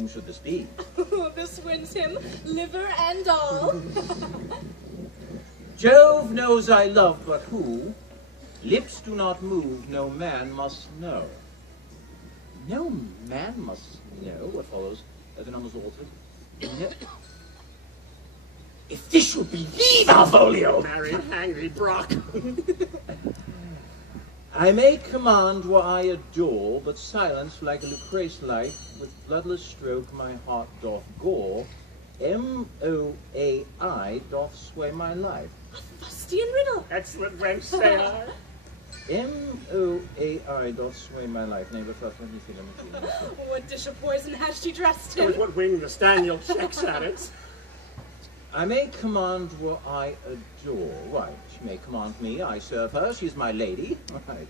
Whom should this be? This wins him, liver and all. Jove knows I love but who. Lips do not move, no man must know. No man must know what follows. The numbers are altered. No. If this should be the Malvolio! Married, hangry, Brock. I may command where I adore, but silence like a Lucrece life, with bloodless stroke my heart doth gore. M-O-A-I doth sway my life. A fustian riddle. Excellent wench, say I. M-O-A-I doth sway my life. Neighbor first, let me see. What dish of poison has she dressed With him? what wing the Staniel checks at it. I may command where I adore. Right, she may command me, I serve her, she is my lady.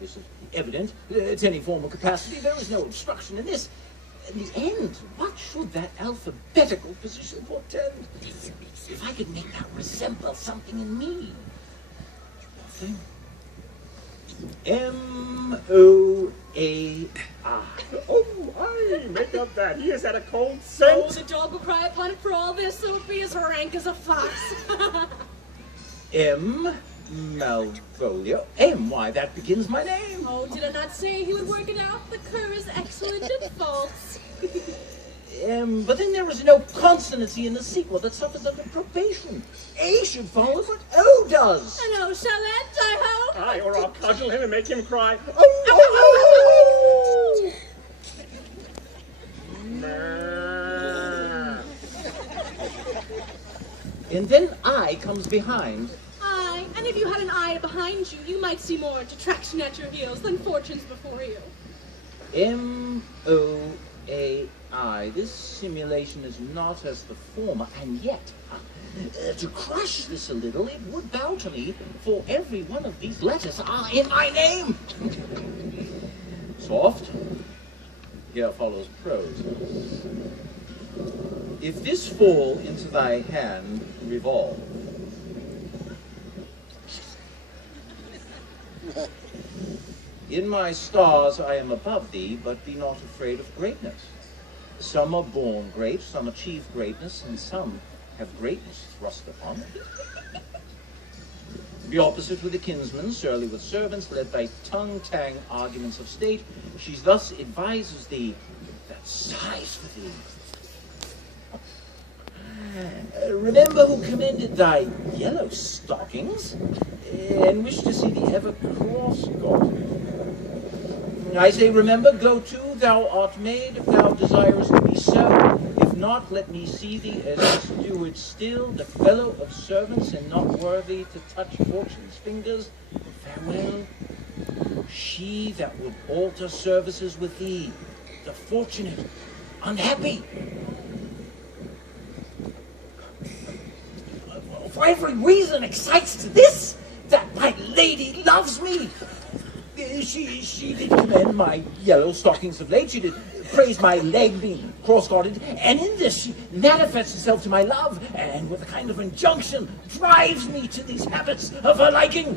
This is evident. To any formal capacity, there is no obstruction in this. In the end, what should that alphabetical position portend? If I could make that resemble something in me. Nothing. M-O-A-I. Oh, I make up that. He has had a cold Oh, scent. the dog will cry upon it for all this, so it be as rank as a fox. M. Malvolio. M. Why, that begins my name. Oh, did I not say he would work it out? The cur is excellent at faults. But then there is no consonancy in the sequel that suffers under probation. A should follow what O does. And oh, Charlotte, I hope. Aye, or I'll cudgel him and make him cry. Oh, oh, And then I comes behind. Aye, and if you had an eye behind you, you might see more detraction at your heels than fortunes before you. M-O-A-I. This simulation is not as the former, and yet, to crush this a little, it would bow to me, for every one of these letters are in my name. Soft. Here follows prose. If this fall into thy hand, revolve. In my stars I am above thee, but be not afraid of greatness. Some are born great, some achieve greatness, and some have greatness thrust upon them. Be opposite with a kinsman, surly with servants, led by tongue-tang arguments of state. She thus advises thee that sighs for thee. Remember who commended thy yellow stockings, and wish to see thee ever cross-gartered. I say, remember, go to, thou art made, if thou desirest to be so. If not, let me see thee as a steward still, the fellow of servants, and not worthy to touch fortune's fingers. Farewell, she that would alter services with thee, the fortunate, unhappy. For every reason excites to this, that my lady loves me. She did commend my yellow stockings of late. She did praise my leg being cross-gartered. And in this she manifests herself to my love, and with a kind of injunction drives me to these habits of her liking.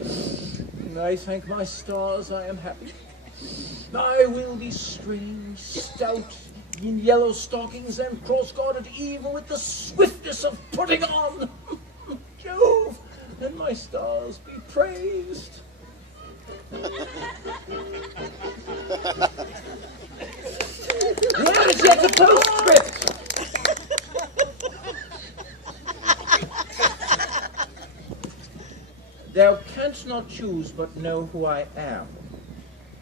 And I thank my stars I am happy. I will be strange, stout, in yellow stockings and cross-gartered, even with the swiftness of putting on. Jove, and my stars be praised. Where is yet the postscript? Thou canst not choose but know who I am.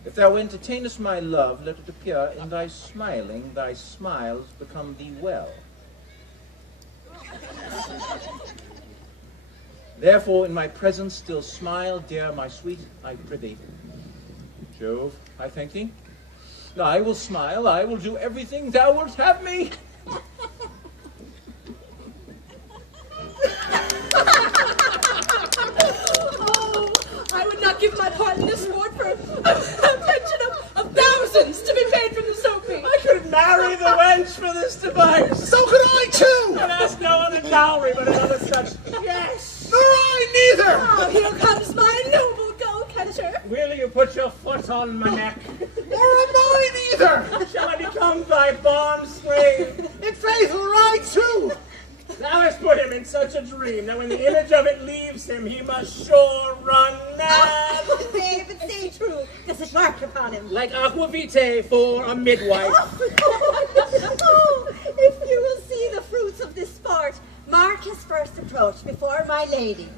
If thou entertainest my love, let it appear in thy smiling, thy smiles become thee well. Therefore, in my presence still smile, dear my sweet, I prithee. Jove, I thank thee. I will smile, I will do everything thou wilt have me. Oh, I would not give my part in this sport for a pension of thousands to be paid from the soapy. I could marry the wench for this device. So could I too! And ask no other dowry but another such. Yes. Nor I neither! Oh, here comes my noble go-catcher. Will you put your foot on my neck? Nor am I neither! Shall I become thy bond slave? If Neither I too. Thou hast put him in such a dream that when the image of it leaves him, he must sure run mad. Oh, David, say true. Does it work upon him? Like aquavitae for a midwife. Oh, if you will see the fruits of this sport, mark his first approach before my lady.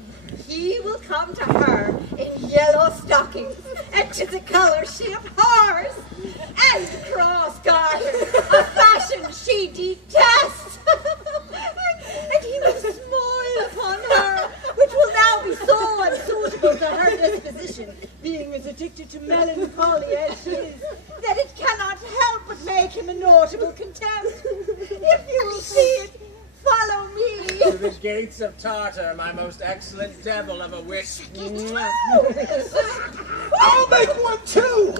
He will come to her in yellow stockings, and to the colour she abhors, and cross-gartered, a fashion she detests. And he will smile upon her, which will now be so unsuitable to her disposition, being as addicted to melancholy as she is, that it cannot help but make him a notable contempt. If you will see it, follow me. To the gates of Tartar, my most excellent devil of a wish. I'll make one too.